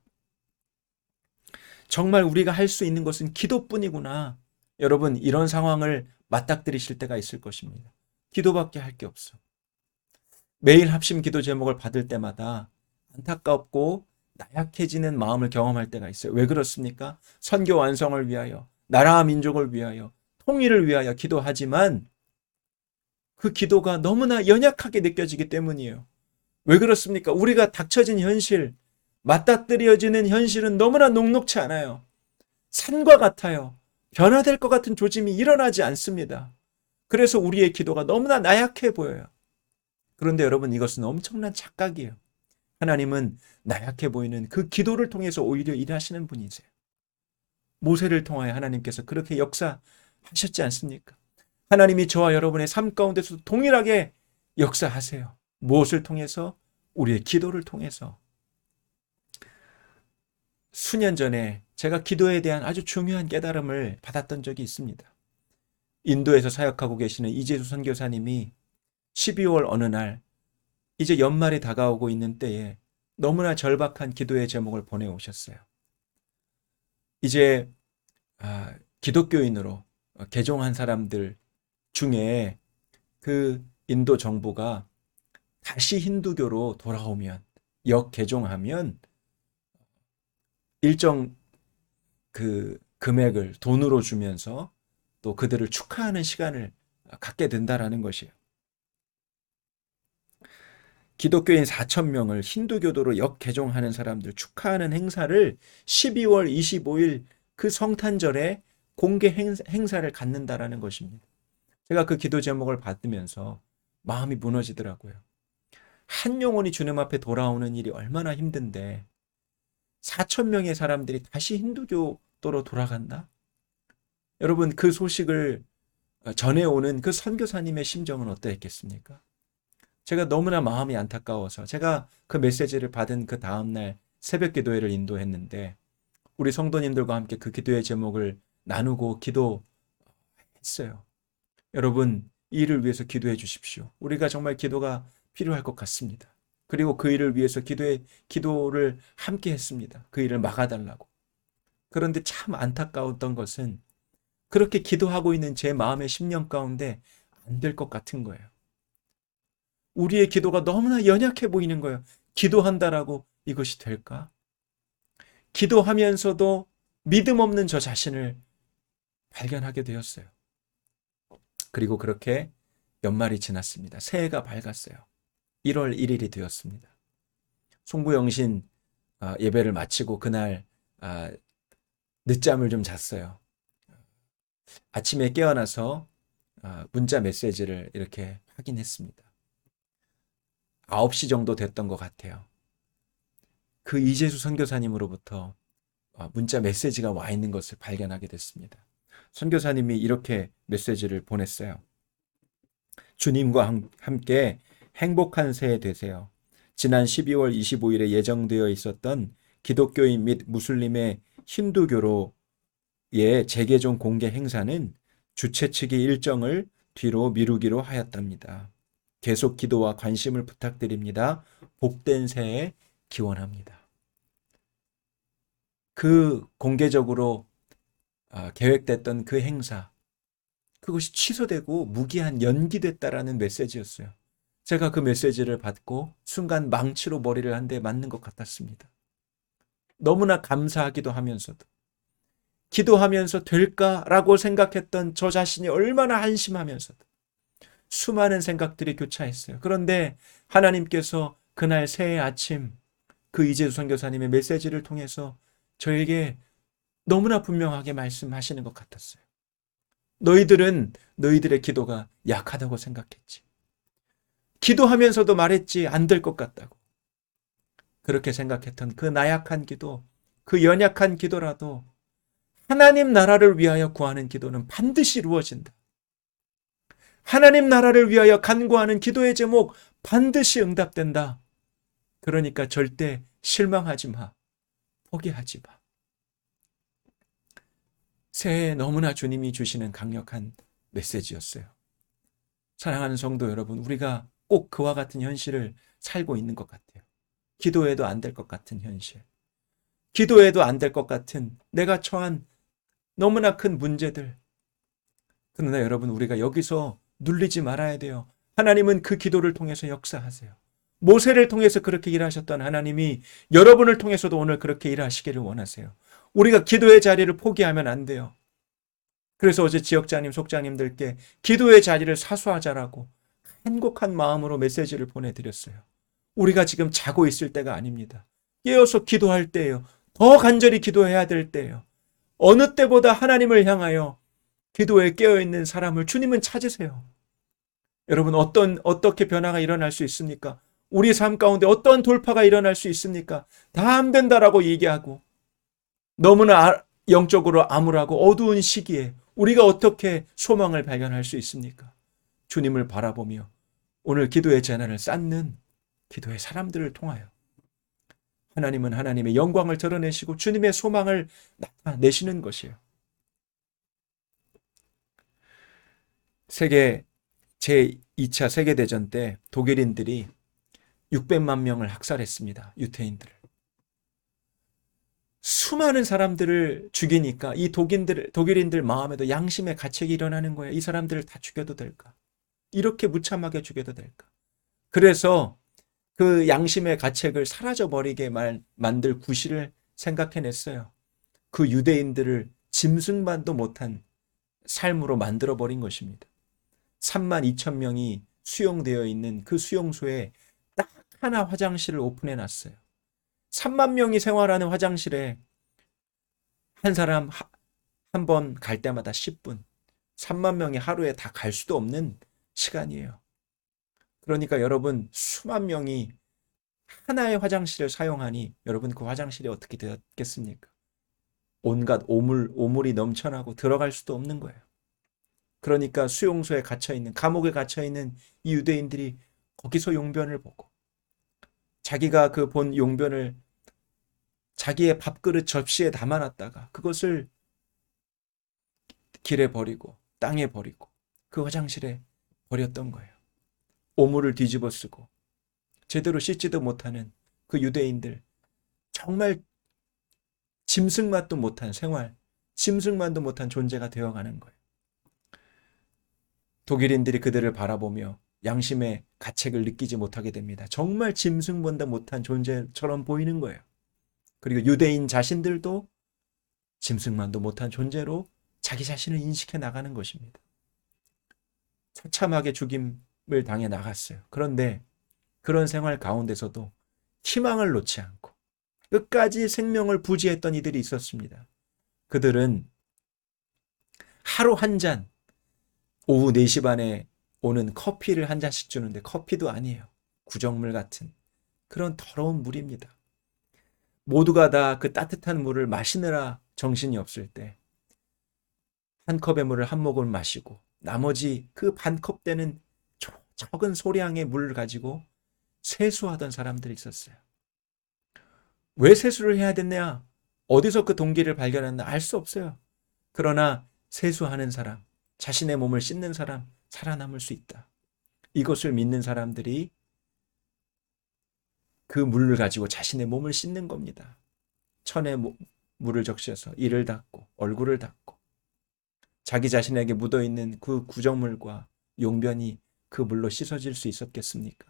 정말 우리가 할 수 있는 것은 기도뿐이구나. 여러분, 이런 상황을 맞닥뜨리실 때가 있을 것입니다. 기도밖에 할 게 없어. 매일 합심 기도 제목을 받을 때마다 안타깝고 나약해지는 마음을 경험할 때가 있어요. 왜 그렇습니까? 선교 완성을 위하여, 나라와 민족을 위하여, 통일을 위하여 기도하지만 그 기도가 너무나 연약하게 느껴지기 때문이에요. 왜 그렇습니까? 우리가 닥쳐진 현실, 맞닥뜨려지는 현실은 너무나 녹록치 않아요. 산과 같아요. 변화될 것 같은 조짐이 일어나지 않습니다. 그래서 우리의 기도가 너무나 나약해 보여요. 그런데 여러분, 이것은 엄청난 착각이에요. 하나님은 나약해 보이는 그 기도를 통해서 오히려 일하시는 분이세요. 모세를 통하여 하나님께서 그렇게 역사하셨지 않습니까? 하나님이 저와 여러분의 삶 가운데서 동일하게 역사하세요. 무엇을 통해서? 우리의 기도를 통해서. 수년 전에 제가 기도에 대한 아주 중요한 깨달음을 받았던 적이 있습니다. 인도에서 사역하고 계시는 이재수 선교사님이 12월 어느 날 이제 연말이 다가오고 있는 때에 너무나 절박한 기도의 제목을 보내오셨어요. 이제 기독교인으로 개종한 사람들 중에 그 인도 정부가 다시 힌두교로 돌아오면, 역개종하면 일정 그 금액을 돈으로 주면서 또 그들을 축하하는 시간을 갖게 된다라는 것이에요. 기독교인 4,000명을 힌두교도로 역개종하는 사람들 축하하는 행사를 12월 25일 그 성탄절에 공개 행사를 갖는다라는 것입니다. 제가 그 기도 제목을 받으면서 마음이 무너지더라고요. 한 영혼이 주님 앞에 돌아오는 일이 얼마나 힘든데 4,000명의 사람들이 다시 힌두교도로 돌아간다? 여러분, 그 소식을 전해오는 그 선교사님의 심정은 어떠했겠습니까? 제가 너무나 마음이 안타까워서 제가 그 메시지를 받은 그 다음날 새벽 기도회를 인도했는데 우리 성도님들과 함께 그 기도의 제목을 나누고 기도했어요. 여러분, 이 일을 위해서 기도해 주십시오. 우리가 정말 기도가 필요할 것 같습니다. 그리고 그 일을 위해서 기도를 함께 했습니다. 그 일을 막아달라고. 그런데 참 안타까웠던 것은 그렇게 기도하고 있는 제 마음의 심령 가운데 안 될 것 같은 거예요. 우리의 기도가 너무나 연약해 보이는 거예요. 기도한다라고 이것이 될까? 기도하면서도 믿음 없는 저 자신을 발견하게 되었어요. 그리고 그렇게 연말이 지났습니다. 새해가 밝았어요. 1월 1일이 되었습니다. 송구영신 예배를 마치고 그날 늦잠을 좀 잤어요. 아침에 깨어나서 문자 메시지를 이렇게 확인했습니다. 9시 정도 됐던 것 같아요. 그 이재수 선교사님으로부터 문자 메시지가 와 있는 것을 발견하게 됐습니다. 선교사님이 이렇게 메시지를 보냈어요. 주님과 함께 행복한 새해 되세요. 지난 12월 25일에 예정되어 있었던 기독교인 및 무슬림의 힌두교로의 재개종 공개 행사는 주최 측의 일정을 뒤로 미루기로 하였답니다. 계속 기도와 관심을 부탁드립니다. 복된 새해 기원합니다. 그 공개적으로 계획됐던 그 행사, 그것이 취소되고 무기한 연기됐다라는 메시지였어요. 제가 그 메시지를 받고 순간 망치로 머리를 한 대 맞는 것 같았습니다. 너무나 감사하기도 하면서도, 기도하면서 될까라고 생각했던 저 자신이 얼마나 한심하면서도 수많은 생각들이 교차했어요. 그런데 하나님께서 그날 새해 아침 그 이재수 선교사님의 메시지를 통해서 저에게 너무나 분명하게 말씀하시는 것 같았어요. 너희들은 너희들의 기도가 약하다고 생각했지. 기도하면서도 말했지 안 될 것 같다고. 그렇게 생각했던 그 나약한 기도, 그 연약한 기도라도 하나님 나라를 위하여 구하는 기도는 반드시 이루어진다. 하나님 나라를 위하여 간구하는 기도의 제목 반드시 응답된다. 그러니까 절대 실망하지 마. 포기하지 마. 새해에 너무나 주님이 주시는 강력한 메시지였어요. 사랑하는 성도 여러분, 우리가 꼭 그와 같은 현실을 살고 있는 것 같아요. 기도해도 안 될 것 같은 현실. 기도해도 안 될 것 같은 내가 처한 너무나 큰 문제들. 그러나 여러분, 우리가 여기서 눌리지 말아야 돼요. 하나님은 그 기도를 통해서 역사하세요. 모세를 통해서 그렇게 일하셨던 하나님이 여러분을 통해서도 오늘 그렇게 일하시기를 원하세요. 우리가 기도의 자리를 포기하면 안 돼요. 그래서 어제 지역장님, 속장님들께 기도의 자리를 사수하자라고 행복한 마음으로 메시지를 보내드렸어요. 우리가 지금 자고 있을 때가 아닙니다. 깨어서 기도할 때예요. 더 간절히 기도해야 될 때예요. 어느 때보다 하나님을 향하여 기도에 깨어있는 사람을 주님은 찾으세요. 여러분, 어떻게 변화가 일어날 수 있습니까? 우리 삶 가운데 어떤 돌파가 일어날 수 있습니까? 다 안 된다라고 얘기하고 너무나 영적으로 암울하고 어두운 시기에 우리가 어떻게 소망을 발견할 수 있습니까? 주님을 바라보며 오늘 기도의 재난을 쌓는 기도의 사람들을 통하여 하나님은 하나님의 영광을 드러내시고 주님의 소망을 나타내시는 것이에요. 제2차 세계대전 때 독일인들이 600만 명을 학살했습니다. 유태인들을. 수많은 사람들을 죽이니까 이 독일인들 마음에도 양심의 가책이 일어나는 거예요. 이 사람들을 다 죽여도 될까? 이렇게 무참하게 죽여도 될까? 그래서 그 양심의 가책을 사라져버리게 만들 구실을 생각해냈어요. 그 유대인들을 짐승만도 못한 삶으로 만들어버린 것입니다. 3만 2천 명이 수용되어 있는 그 수용소에 딱 하나 화장실을 오픈해놨어요. 3만 명이 생활하는 화장실에 한 사람 한 번 갈 때마다 10분. 3만 명이 하루에 다 갈 수도 없는 시간이에요. 그러니까 여러분, 수만 명이 하나의 화장실을 사용하니 여러분 그 화장실이 어떻게 되었겠습니까? 온갖 오물이 넘쳐나고 들어갈 수도 없는 거예요. 그러니까 수용소에 갇혀있는, 감옥에 갇혀있는 이 유대인들이 거기서 용변을 보고 자기가 그 본 용변을 자기의 밥그릇 접시에 담아놨다가 그것을 길에 버리고 땅에 버리고 그 화장실에 버렸던 거예요. 오물을 뒤집어 쓰고 제대로 씻지도 못하는 그 유대인들, 정말 짐승만도 못한 생활, 짐승만도 못한 존재가 되어가는 거예요. 독일인들이 그들을 바라보며 양심의 가책을 느끼지 못하게 됩니다. 정말 짐승보다 못한 존재처럼 보이는 거예요. 그리고 유대인 자신들도 짐승만도 못한 존재로 자기 자신을 인식해 나가는 것입니다. 처참하게 죽임을 당해 나갔어요. 그런데 그런 생활 가운데서도 희망을 놓지 않고 끝까지 생명을 부지했던 이들이 있었습니다. 그들은 하루 한 잔, 오후 4시 반에 오는 커피를 한 잔씩 주는데 커피도 아니에요. 구정물 같은 그런 더러운 물입니다. 모두가 다 그 따뜻한 물을 마시느라 정신이 없을 때 한 컵의 물을 한 모금 마시고 나머지 그 반 컵 되는 적은 소량의 물을 가지고 세수하던 사람들이 있었어요. 왜 세수를 해야 됐냐? 어디서 그 동기를 발견했나 알 수 없어요. 그러나 세수하는 사람, 자신의 몸을 씻는 사람, 살아남을 수 있다. 이것을 믿는 사람들이 그 물을 가지고 자신의 몸을 씻는 겁니다. 천에 물을 적셔서 이를 닦고 얼굴을 닦고 자기 자신에게 묻어있는 그 구정물과 용변이 그 물로 씻어질 수 있었겠습니까?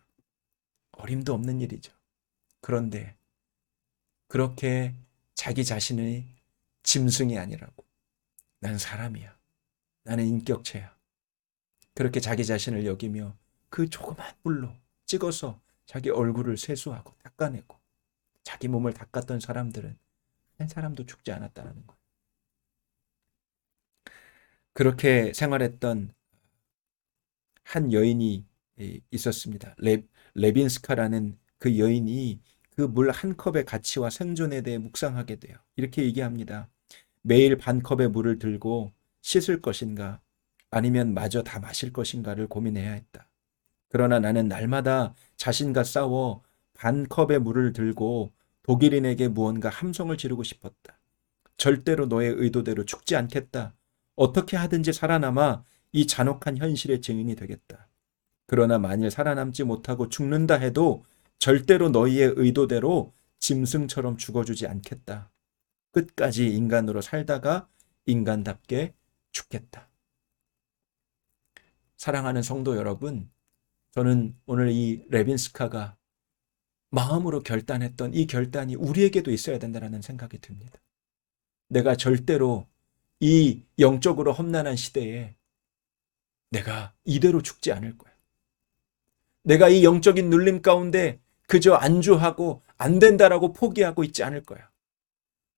어림도 없는 일이죠. 그런데 그렇게 자기 자신의 짐승이 아니라고, 난 사람이야, 나는 인격체야, 그렇게 자기 자신을 여기며 그 조그만 물로 찍어서 자기 얼굴을 세수하고 닦아내고 자기 몸을 닦았던 사람들은 한 사람도 죽지 않았다는 거예요. 그렇게 생활했던 한 여인이 있었습니다. 레빈스카라는 그 여인이 그 물 한 컵의 가치와 생존에 대해 묵상하게 돼요. 이렇게 얘기합니다. 매일 반 컵의 물을 들고 씻을 것인가 아니면 마저 다 마실 것인가를 고민해야 했다. 그러나 나는 날마다 자신과 싸워 반 컵의 물을 들고 독일인에게 무언가 함성을 지르고 싶었다. 절대로 너의 의도대로 죽지 않겠다. 어떻게 하든지 살아남아 이 잔혹한 현실의 증인이 되겠다. 그러나 만일 살아남지 못하고 죽는다 해도 절대로 너희의 의도대로 짐승처럼 죽어주지 않겠다. 끝까지 인간으로 살다가 인간답게 죽겠다. 사랑하는 성도 여러분, 저는 오늘 이 레빈스카가 마음으로 결단했던 이 결단이 우리에게도 있어야 된다는 생각이 듭니다. 내가 절대로 이 영적으로 험난한 시대에 내가 이대로 죽지 않을 거야. 내가 이 영적인 눌림 가운데 그저 안주하고 안 된다라고 포기하고 있지 않을 거야.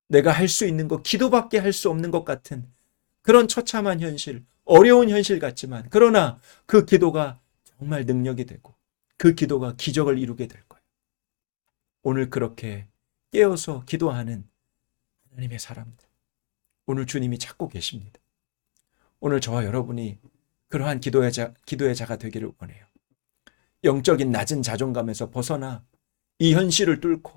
내가 할 수 있는 거 기도밖에 할 수 없는 것 같은 그런 처참한 현실, 어려운 현실 같지만 그러나 그 기도가 정말 능력이 되고 그 기도가 기적을 이루게 될 거야. 오늘 그렇게 깨어서 기도하는 하나님의 사람들, 오늘 주님이 찾고 계십니다. 오늘 저와 여러분이 그러한 기도의 자가 되기를 원해요. 영적인 낮은 자존감에서 벗어나 이 현실을 뚫고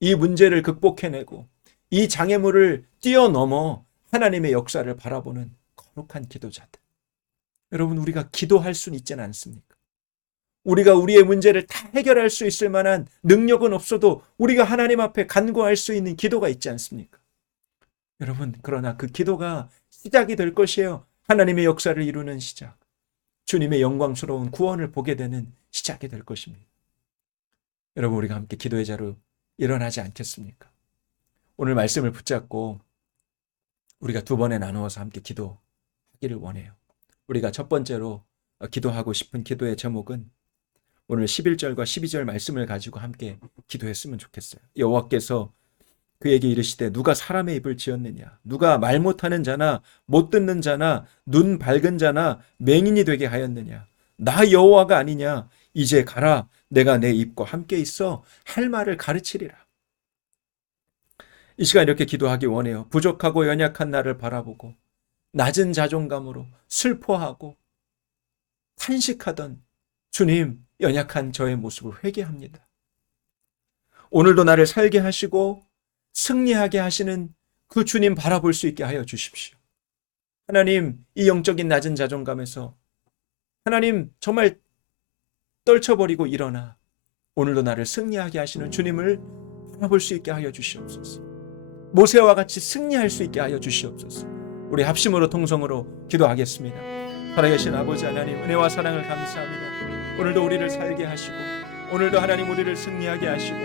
이 문제를 극복해내고 이 장애물을 뛰어넘어 하나님의 역사를 바라보는 거룩한 기도자들. 여러분, 우리가 기도할 수는 있지는 않습니까? 우리가 우리의 문제를 다 해결할 수 있을 만한 능력은 없어도 우리가 하나님 앞에 간구할 수 있는 기도가 있지 않습니까? 여러분, 그러나 그 기도가 시작이 될 것이에요. 하나님의 역사를 이루는 시작. 주님의 영광스러운 구원을 보게 되는 시작이 될 것입니다. 여러분, 우리가 함께 기도의 자로 일어나지 않겠습니까? 오늘 말씀을 붙잡고 우리가 두 번에 나누어서 함께 기도하기를 원해요. 우리가 첫 번째로 기도하고 싶은 기도의 제목은 오늘 11절과 12절 말씀을 가지고 함께 기도했으면 좋겠어요. 여호와께서 그에게 이르시되 누가 사람의 입을 지었느냐, 누가 말 못하는 자나 못 듣는 자나 눈 밝은 자나 맹인이 되게 하였느냐, 나 여호와가 아니냐. 이제 가라, 내가 내 입과 함께 있어 할 말을 가르치리라. 이 시간 이렇게 기도하기 원해요. 부족하고 연약한 나를 바라보고 낮은 자존감으로 슬퍼하고 탄식하던 주님, 연약한 저의 모습을 회개합니다. 오늘도 나를 살게 하시고 승리하게 하시는 그 주님 바라볼 수 있게 하여 주십시오. 하나님, 이 영적인 낮은 자존감에서 하나님 정말 떨쳐버리고 일어나 오늘도 나를 승리하게 하시는 주님을 바라볼 수 있게 하여 주시옵소서. 모세와 같이 승리할 수 있게 하여 주시옵소서. 우리 합심으로 통성으로 기도하겠습니다. 살아계신 아버지 하나님, 은혜와 사랑을 감사합니다. 오늘도 우리를 살게 하시고 오늘도 하나님 우리를 승리하게 하시고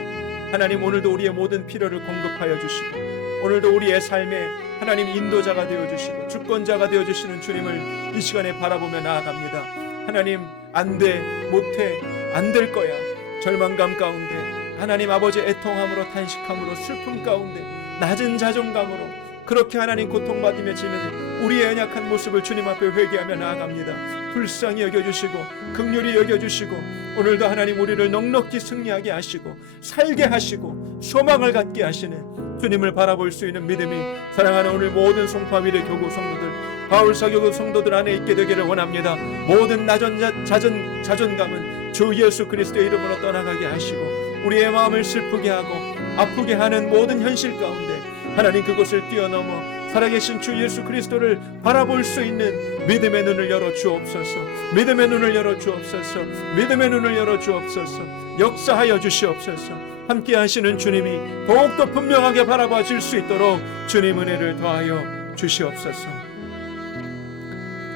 하나님 오늘도 우리의 모든 필요를 공급하여 주시고 오늘도 우리의 삶에 하나님 인도자가 되어주시고 주권자가 되어주시는 주님을 이 시간에 바라보며 나아갑니다. 하나님, 안 돼, 못해, 안 될 거야, 절망감 가운데 하나님 아버지 애통함으로 탄식함으로 슬픔 가운데 낮은 자존감으로 그렇게 하나님 고통받으며 지는 우리의 연약한 모습을 주님 앞에 회개하며 나아갑니다. 불쌍히 여겨주시고 긍휼히 여겨주시고 오늘도 하나님 우리를 넉넉히 승리하게 하시고 살게 하시고 소망을 갖게 하시는 주님을 바라볼 수 있는 믿음이 사랑하는 오늘 모든 송파미래 교구 성도들, 바울사교구 성도들 안에 있게 되기를 원합니다. 모든 자존감은 주 예수 그리스도의 이름으로 떠나가게 하시고 우리의 마음을 슬프게 하고 아프게 하는 모든 현실 가운데 하나님 그것을 뛰어넘어 살아계신 주 예수 그리스도를 바라볼 수 있는 믿음의 눈을 열어 주옵소서. 믿음의 눈을 열어 주옵소서. 믿음의 눈을 열어 주옵소서. 역사하여 주시옵소서. 함께 하시는 주님이 더욱더 분명하게 바라봐 줄 수 있도록 주님 은혜를 더하여 주시옵소서.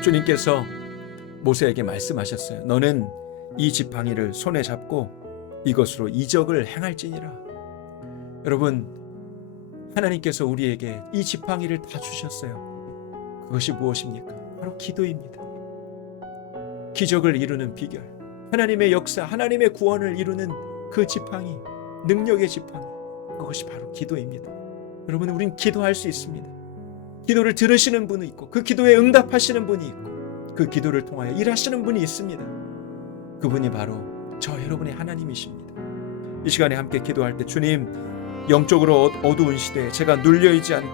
주님께서 모세에게 말씀하셨어요. 너는 이 지팡이를 손에 잡고 이것으로 이적을 행할지니라. 여러분, 하나님께서 우리에게 이 지팡이를 다 주셨어요. 그것이 무엇입니까? 바로 기도입니다. 기적을 이루는 비결, 하나님의 역사, 하나님의 구원을 이루는 그 지팡이, 능력의 지팡이, 그것이 바로 기도입니다. 여러분, 우린 기도할 수 있습니다. 기도를 들으시는 분이 있고 그 기도에 응답하시는 분이 있고 그 기도를 통하여 일하시는 분이 있습니다. 그분이 바로 저 여러분의 하나님이십니다. 이 시간에 함께 기도할 때 주님, 영적으로 어두운 시대에 제가 눌려있지 않고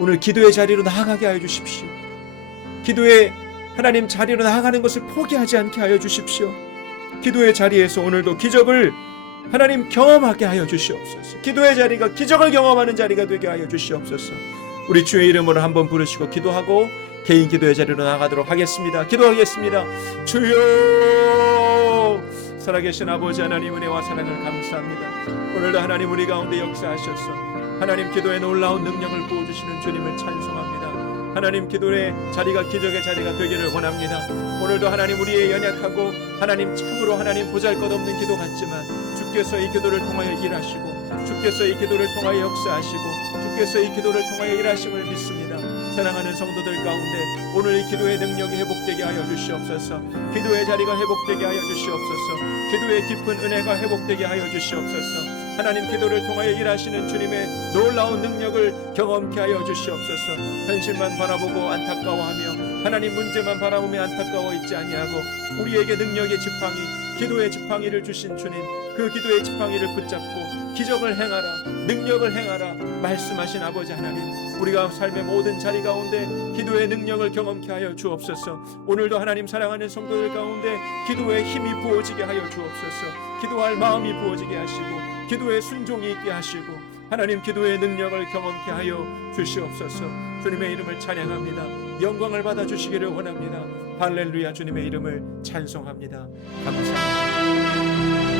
오늘 기도의 자리로 나아가게 하여 주십시오. 기도의 하나님 자리로 나아가는 것을 포기하지 않게 하여 주십시오. 기도의 자리에서 오늘도 기적을 하나님 경험하게 하여 주시옵소서. 기도의 자리가 기적을 경험하는 자리가 되게 하여 주시옵소서. 우리 주의 이름으로 한번 부르시고 기도하고 개인 기도의 자리로 나가도록 하겠습니다. 기도하겠습니다. 주여, 살아계신 아버지 하나님, 은혜와 사랑을 감사합니다. 오늘도 하나님 우리 가운데 역사하셔서 하나님 기도에 놀라운 능력을 부어주시는 주님을 찬송합니다. 하나님 기도의 자리가 기적의 자리가 되기를 원합니다. 오늘도 하나님 우리의 연약하고 하나님 참으로 하나님 보잘것없는 기도 같지만 주께서 이 기도를 통하여 일하시고 주께서 이 기도를 통하여 역사하시고 주께서 이 기도를 통하여 일하심을 믿습니다. 사랑하는 성도들 가운데 오늘 이 기도의 능력이 회복되게 하여 주시옵소서. 기도의 자리가 회복되게 하여 주시옵소서. 기도의 깊은 은혜가 회복되게 하여 주시옵소서. 하나님 기도를 통하여 일하시는 주님의 놀라운 능력을 경험케 하여 주시옵소서. 현실만 바라보고 안타까워하며 하나님 문제만 바라보며 안타까워 있지 아니하고 우리에게 능력의 지팡이, 기도의 지팡이를 주신 주님, 그 기도의 지팡이를 붙잡고 기적을 행하라, 능력을 행하라 말씀하신 아버지 하나님, 우리가 삶의 모든 자리 가운데 기도의 능력을 경험케 하여 주옵소서. 오늘도 하나님 사랑하는 성도들 가운데 기도의 힘이 부어지게 하여 주옵소서. 기도할 마음이 부어지게 하시고 기도의 순종이 있게 하시고 하나님 기도의 능력을 경험케 하여 주시옵소서. 주님의 이름을 찬양합니다. 영광을 받아주시기를 원합니다. 할렐루야. 주님의 이름을 찬송합니다. 감사합니다.